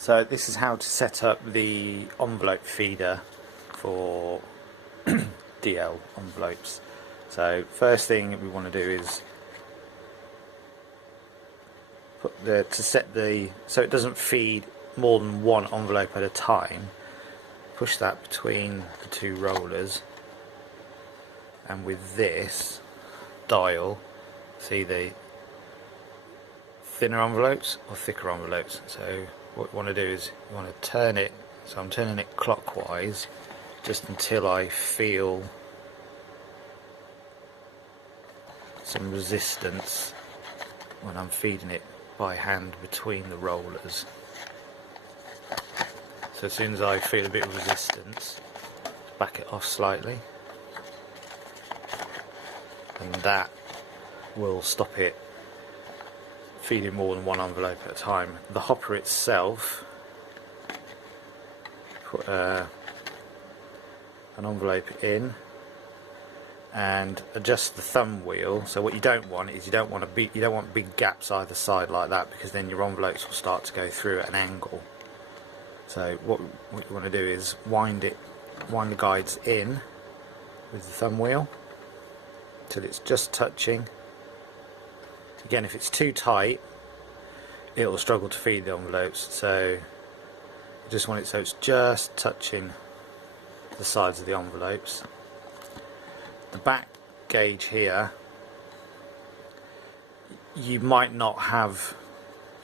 So this is how to set up the envelope feeder for DL envelopes. So first thing we want to do is put so it doesn't feed more than one envelope at a time. Push that between the two rollers, and with this dial, see the thinner envelopes or thicker envelopes. So what you want to do is you want to turn it, so I'm turning it clockwise just until I feel some resistance when I'm feeding it by hand between the rollers. So as soon as I feel a bit of resistance, back it off slightly, and that will stop it feeding more than one envelope at a time. The hopper itself, put an envelope in and adjust the thumb wheel. So what you don't want is you don't want big gaps either side like that, because then your envelopes will start to go through at an angle. So what you want to do is wind the guides in with the thumb wheel till it's just touching. Again, if it's too tight, it will struggle to feed the envelopes, so you just want it so it's just touching the sides of the envelopes. The back gauge here, you might not have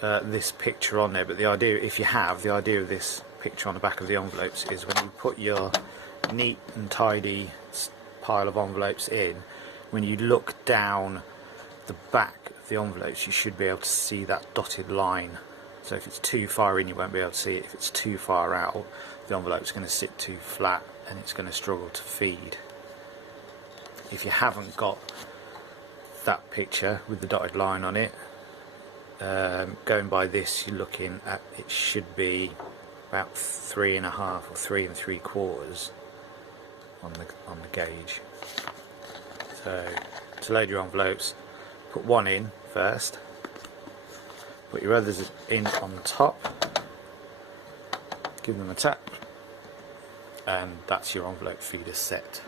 this picture on there, but the idea, if you have, the idea of this picture on the back of the envelopes is when you put your neat and tidy pile of envelopes in, when you look down the back of the envelopes, you should be able to see that dotted line. So if it's too far in, you won't be able to see it. If it's too far out, the envelope's going to sit too flat and it's going to struggle to feed. If you haven't got that picture with the dotted line on it, going by this, you're looking at, it should be about 3.5 or 3 3/4 on the gauge. So to load your envelopes, put one in first, put your others in on the top, give them a tap, and that's your envelope feeder set.